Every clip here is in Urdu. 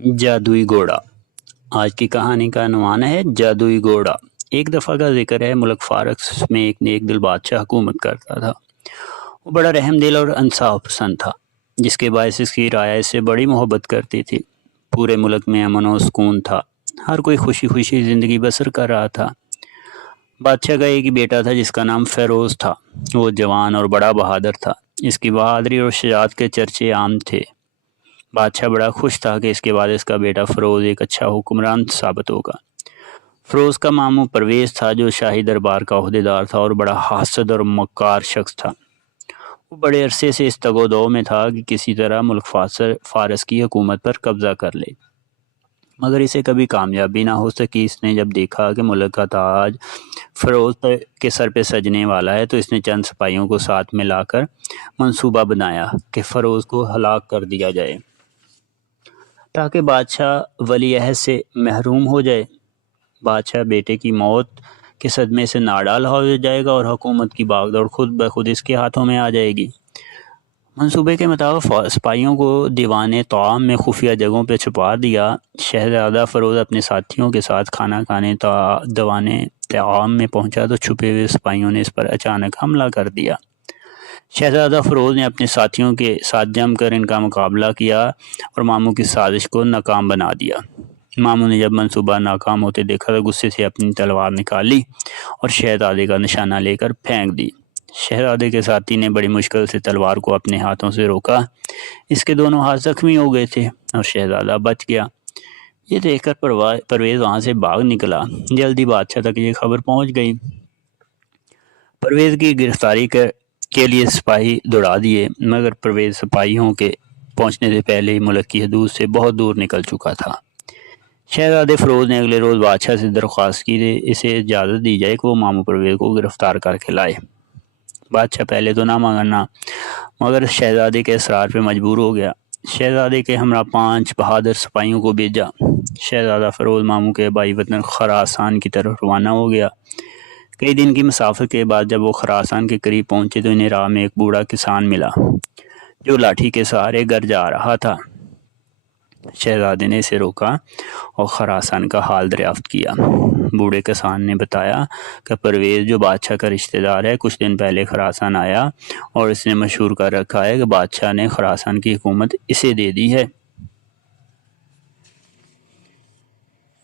جادوئی گھوڑا۔ آج کی کہانی کا عنوان ہے جادوئی گھوڑا۔ ایک دفعہ کا ذکر ہے، ملک فارس میں ایک نیک دل بادشاہ حکومت کرتا تھا۔ وہ بڑا رحم دل اور انصاف پسند تھا، جس کے باعث اس کی رعایا سے بڑی محبت کرتی تھی۔ پورے ملک میں امن و سکون تھا، ہر کوئی خوشی خوشی زندگی بسر کر رہا تھا۔ بادشاہ کا ایک ہی بیٹا تھا جس کا نام فیروز تھا۔ وہ جوان اور بڑا بہادر تھا، اس کی بہادری اور شجاعت کے چرچے عام تھے۔ بادشاہ بڑا خوش تھا کہ اس کے بعد اس کا بیٹا فیروز ایک اچھا حکمران ثابت ہوگا۔ فیروز کا ماموں پرویز تھا، جو شاہی دربار کا عہدیدار تھا اور بڑا حاسد اور مکار شخص تھا۔ وہ بڑے عرصے سے اس تگ و دو میں تھا کہ کسی طرح ملک فارس کی حکومت پر قبضہ کر لے، مگر اسے کبھی کامیابی نہ ہو سکی۔ اس نے جب دیکھا کہ ملک کا تاج فیروز کے سر پہ سجنے والا ہے، تو اس نے چند سپاہیوں کو ساتھ ملا کر منصوبہ بنایا کہ فیروز کو ہلاک کر دیا جائے، تاکہ بادشاہ ولی عہد سے محروم ہو جائے۔ بادشاہ بیٹے کی موت کے صدمے سے ناڈال ہو جائے گا اور حکومت کی باغ دوڑ خود بخود اس کے ہاتھوں میں آ جائے گی۔ منصوبے کے مطابق سپاہیوں کو دیوان طعام میں خفیہ جگہوں پہ چھپا دیا۔ شہزادہ فیروز اپنے ساتھیوں کے ساتھ کھانا کھانے دیوان طعام میں پہنچا تو چھپے ہوئے سپاہیوں نے اس پر اچانک حملہ کر دیا۔ شہزادہ فیروز نے اپنے ساتھیوں کے ساتھ جم کر ان کا مقابلہ کیا اور ماموں کی سازش کو ناکام بنا دیا۔ ماموں نے جب منصوبہ ناکام ہوتے دیکھا تو غصے سے اپنی تلوار نکالی اور شہزادے کا نشانہ لے کر پھینک دی۔ شہزادے کے ساتھی نے بڑی مشکل سے تلوار کو اپنے ہاتھوں سے روکا۔ اس کے دونوں ہاتھ زخمی ہو گئے تھے اور شہزادہ بچ گیا۔ یہ دیکھ کر پرویز وہاں سے بھاگ نکلا۔ جلدی بادشاہ تک یہ خبر پہنچ گئی۔ پرویز کی گرفتاری کے لیے سپاہی دوڑا دیے، مگر پرویز سپاہیوں کے پہنچنے سے پہلے ہی ملک کی حدود سے بہت دور نکل چکا تھا۔ شہزادے فیروز نے اگلے روز بادشاہ سے درخواست کی کہ اسے اجازت دی جائے کہ وہ ماموں پرویز کو گرفتار کر کے لائے۔ بادشاہ پہلے تو نہ ماننا، مگر شہزادے کے اصرار پہ مجبور ہو گیا۔ شہزادے کے ہمراہ 5 بہادر سپاہیوں کو بھیجا۔ شہزادہ فیروز ماموں کے آبائی وطن خراسان کی طرف روانہ ہو گیا۔ کئی دن کی مسافت کے بعد جب وہ خراسان کے قریب پہنچے تو انہیں راہ میں ایک بوڑھا کسان ملا، جو لاٹھی کے سہارے گھر جا رہا تھا۔ شہزادے نے اسے روکا اور خراسان کا حال دریافت کیا۔ بوڑھے کسان نے بتایا کہ پرویز، جو بادشاہ کا رشتہ دار ہے، کچھ دن پہلے خراسان آیا اور اس نے مشہور کر رکھا ہے کہ بادشاہ نے خراسان کی حکومت اسے دے دی ہے۔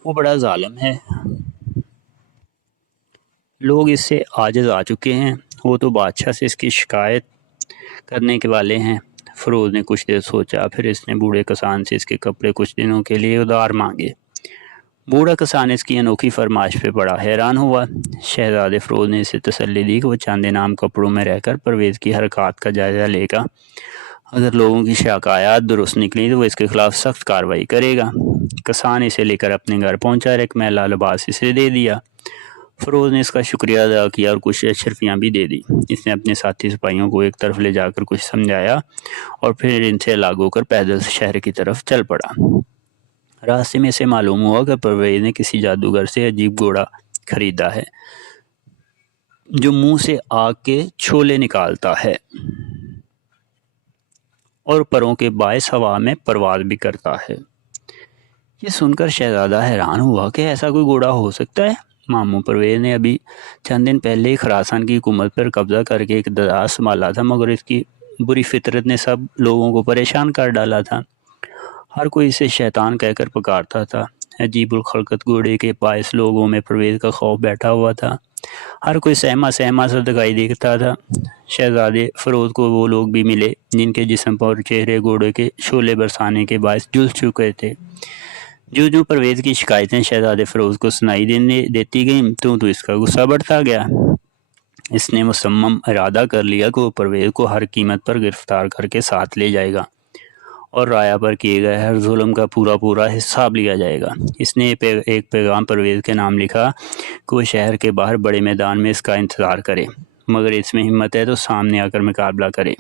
وہ بڑا ظالم ہے، لوگ اس سے عاجز آ چکے ہیں، وہ تو بادشاہ سے اس کی شکایت کرنے کے والے ہیں۔ فیروز نے کچھ دیر سوچا، پھر اس نے بوڑھے کسان سے اس کے کپڑے کچھ دنوں کے لیے ادھار مانگے۔ بوڑھا کسان اس کی انوکھی فرمائش پہ بڑا حیران ہوا۔ شہزادے فیروز نے اسے تسلی دی کہ وہ چند دن عام کپڑوں میں رہ کر پرویز کی حرکات کا جائزہ لے گا۔ اگر لوگوں کی شکایات درست نکلی تو وہ اس کے خلاف سخت کارروائی کرے گا۔ کسان اسے لے کر اپنے گھر پہنچا اور ایک میلہ لباس اسے دے دیا۔ فیروز نے اس کا شکریہ ادا کیا اور کچھ اشرفیاں بھی دے دی۔ اس نے اپنے ساتھی سپاہیوں کو ایک طرف لے جا کر کچھ سمجھایا اور پھر ان سے الگ ہو کر پیدل شہر کی طرف چل پڑا۔ راستے میں سے معلوم ہوا کہ پرویز نے کسی جادوگر سے عجیب گھوڑا خریدا ہے، جو منہ سے آگ کے چھولے نکالتا ہے اور پروں کے باعث ہوا میں پرواز بھی کرتا ہے۔ یہ سن کر شہزادہ حیران ہوا کہ ایسا کوئی گھوڑا ہو سکتا ہے۔ ماموں پرویز نے ابھی چند دن پہلے ہی خراسان کی حکومت پر قبضہ کر کے اقتدار سنبھالا تھا، مگر اس کی بری فطرت نے سب لوگوں کو پریشان کر ڈالا تھا۔ ہر کوئی اسے شیطان کہہ کر پکارتا تھا۔ عجیب الخلقت گھوڑے کے باعث لوگوں میں پرویز کا خوف بیٹھا ہوا تھا۔ ہر کوئی سہما سا دکھائی دیتا تھا۔ شہزادے فیروز کو وہ لوگ بھی ملے جن کے جسم پر چہرے گھوڑے کے شعلے برسانے کے باعث جل چکے تھے۔ جو پرویز کی شکایتیں شہزادے فیروز کو سنائی دیتی گئیں تو اس کا غصہ بڑھتا گیا۔ اس نے مصمم ارادہ کر لیا کہ وہ پرویز کو ہر قیمت پر گرفتار کر کے ساتھ لے جائے گا اور رایا پر کیے گئے ہر ظلم کا پورا حساب لیا جائے گا۔ اس نے ایک پیغام پرویز کے نام لکھا کہ وہ شہر کے باہر بڑے میدان میں اس کا انتظار کرے، مگر اس میں ہمت ہے تو سامنے آ کر مقابلہ کرے۔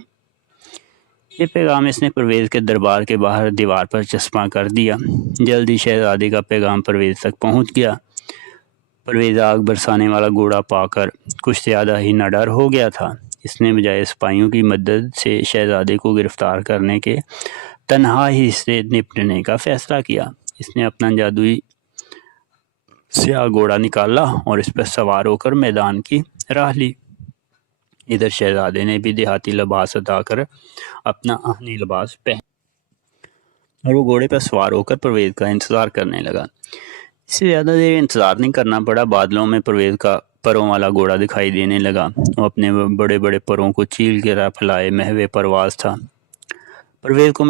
یہ پیغام اس نے پرویز کے دربار کے باہر دیوار پر چسپاں کر دیا۔ جلدی شہزادے کا پیغام پرویز تک پہنچ گیا۔ پرویز آگ برسانے والا گھوڑا پا کر کچھ زیادہ ہی نڈر ہو گیا تھا۔ اس نے بجائے سپاہیوں کی مدد سے شہزادے کو گرفتار کرنے کے تنہا ہی سے نپٹنے کا فیصلہ کیا۔ اس نے اپنا جادوئی سیاہ گھوڑا نکالا اور اس پر سوار ہو کر میدان کی راہ لی۔ ادھر شہزادے نے بھی دیہاتی لباس ہٹا کر اپنا آہنی لباس پہن اور وہ گھوڑے پر سوار ہو کر پرویز کا انتظار کرنے لگا۔ اس سے زیادہ دیر انتظار نہیں کرنا پڑا، بادلوں میں پرویز کا پروں والا گھوڑا دکھائی دینے لگا۔ وہ اپنے بڑے بڑے پروں کو چیل کے پھیلائے محو پرواز تھا۔ پرویز کو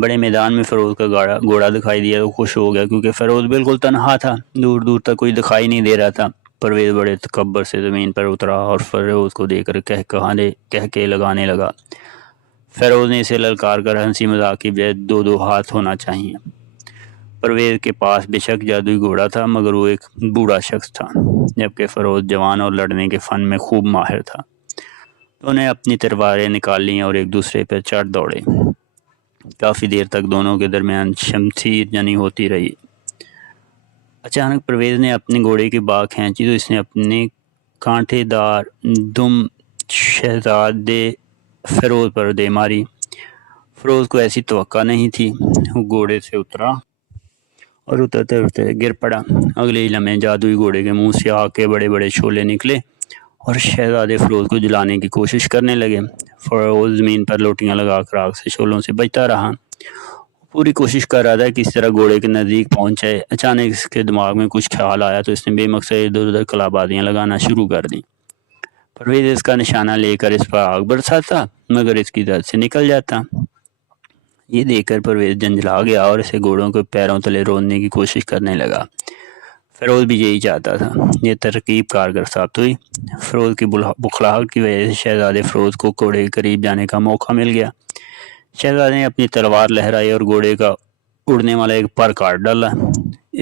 بڑے میدان میں فیروز کا گھوڑا دکھائی دیا تو خوش ہو گیا، کیونکہ فیروز بالکل تنہا تھا، دور دور تک کوئی دکھائی نہیں دے رہا تھا۔ پرویز بڑے تکبر سے زمین پر اترا اور فیروز کو دیکھ کر کہکے لگانے لگا۔ فیروز نے اسے للکار کر ہنسی مذاق کی بجائے دو ہاتھ ہونا چاہیے۔ پرویز کے پاس بے شک جادوئی گھوڑا تھا، مگر وہ ایک بوڑھا شخص تھا، جبکہ فیروز جوان اور لڑنے کے فن میں خوب ماہر تھا۔ انہوں نے اپنی تلواریں نکال لیں اور ایک دوسرے پر چڑھ دوڑے۔ کافی دیر تک دونوں کے درمیان شمشیر جنگی ہوتی رہی۔ اچانک پرویز نے اپنے گھوڑے کی باگ کھینچی تو اس نے اپنے کانٹے دار دم شہزادے فیروز پر دے ماری۔ فیروز کو ایسی توقع نہیں تھی، وہ گھوڑے سے اترا اور اترتے گر پڑا۔ اگلے ہی لمحے جادوئی گھوڑے کے منہ سے آگ کے بڑے بڑے شعلے نکلے اور شہزادے فیروز کو جلانے کی کوشش کرنے لگے۔ فیروز زمین پر لوٹیاں لگا کر آگ سے شعلوں سے بچتا رہا۔ پوری کوشش کر رہا تھا کہ اس طرح گھوڑے کے نزدیک پہنچے۔ اچانک اس کے دماغ میں کچھ خیال آیا تو اس نے بے مقصد ادھر ادھر کلابازیاں لگانا شروع کر دیں۔ پرویز اس کا نشانہ لے کر اس پر آگ برساتا، مگر اس کی دھڑ سے نکل جاتا۔ یہ دیکھ کر پرویز جنجلا گیا اور اسے گھوڑوں کے پیروں تلے روننے کی کوشش کرنے لگا۔ فیروز بھی یہی چاہتا تھا۔ یہ ترکیب کارگر ثابت ہوئی۔ فیروز کی بخلاہٹ کی وجہ سے شہزادے فیروز کو گھوڑے کے قریب جانے کا موقع مل گیا۔ شہزادے نے اپنی تلوار لہرائی اور گھوڑے کا اڑنے والا ایک پر کاٹ ڈالا۔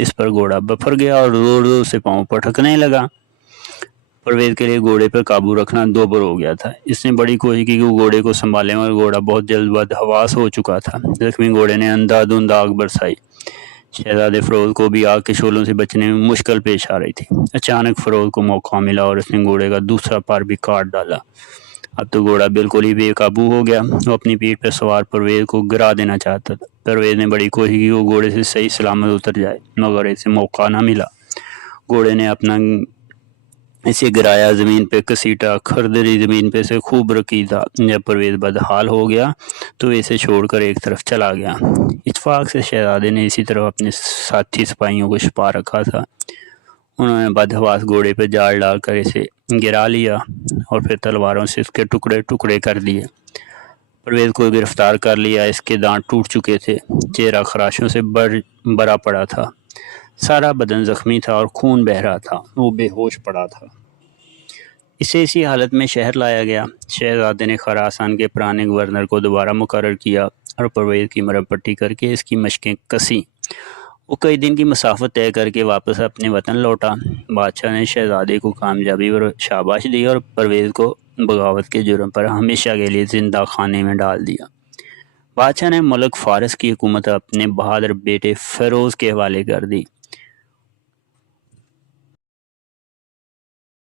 اس پر گھوڑا بپھر گیا اور زور زور سے پاؤں پٹکنے لگا۔ پرویز کے لیے گھوڑے پر قابو رکھنا دوبر ہو گیا تھا۔ اس نے بڑی کوشش کی کہ وہ گھوڑے کو سنبھالے، مگر گھوڑا بہت جلد بدحواس ہو چکا تھا۔ زخمی گھوڑے نے اندھا دھند آگ برسائی۔ شہزادے فیروز کو بھی آگ کے شعلوں سے بچنے میں مشکل پیش آ رہی تھی۔ اچانک فیروز کو موقع ملا اور اس نے گھوڑے کا دوسرا پر بھی کاٹ ڈالا۔ اب تو گھوڑا بالکل ہی بے قابو ہو گیا۔ وہ اپنی پیٹھ پر سوار پرویز کو گرا دینا چاہتا تھا۔ پرویز نے بڑی کوشش کی وہ گھوڑے سے صحیح سلامت اتر جائے، مگر اسے موقع نہ ملا۔ گھوڑے نے اسے گرایا، زمین پہ کسیٹا، کھردری زمین پہ سے خوب رکیدا۔ جب پرویز بدحال ہو گیا تو اسے چھوڑ کر ایک طرف چلا گیا۔ اتفاق سے شہزادے نے اسی طرف اپنے ساتھی سپاہیوں کو چھپا رکھا تھا۔ انہوں نے بدحواس گھوڑے پہ جال ڈال کر اسے گرا لیا اور پھر تلواروں سے اس کے ٹکڑے ٹکڑے کر دیے۔ پرویز کو گرفتار کر لیا۔ اس کے دانت ٹوٹ چکے تھے، چہرہ خراشوں سے بھرا پڑا تھا، سارا بدن زخمی تھا اور خون بہہ رہا تھا۔ وہ بے ہوش پڑا تھا۔ اسے اسی حالت میں شہر لایا گیا۔ شہزادے نے خراسان کے پرانے گورنر کو دوبارہ مقرر کیا اور پرویز کی مرہم پٹی کر کے اس کی مشقیں کسیں۔ وہ کئی دن کی مسافت طے کر کے واپس اپنے وطن لوٹا۔ بادشاہ نے شہزادے کو کامیابی اور شاباش دی اور پرویز کو بغاوت کے جرم پر ہمیشہ کے لیے زندہ خانے میں ڈال دیا۔ بادشاہ نے ملک فارس کی حکومت اپنے بہادر بیٹے فیروز کے حوالے کر دی۔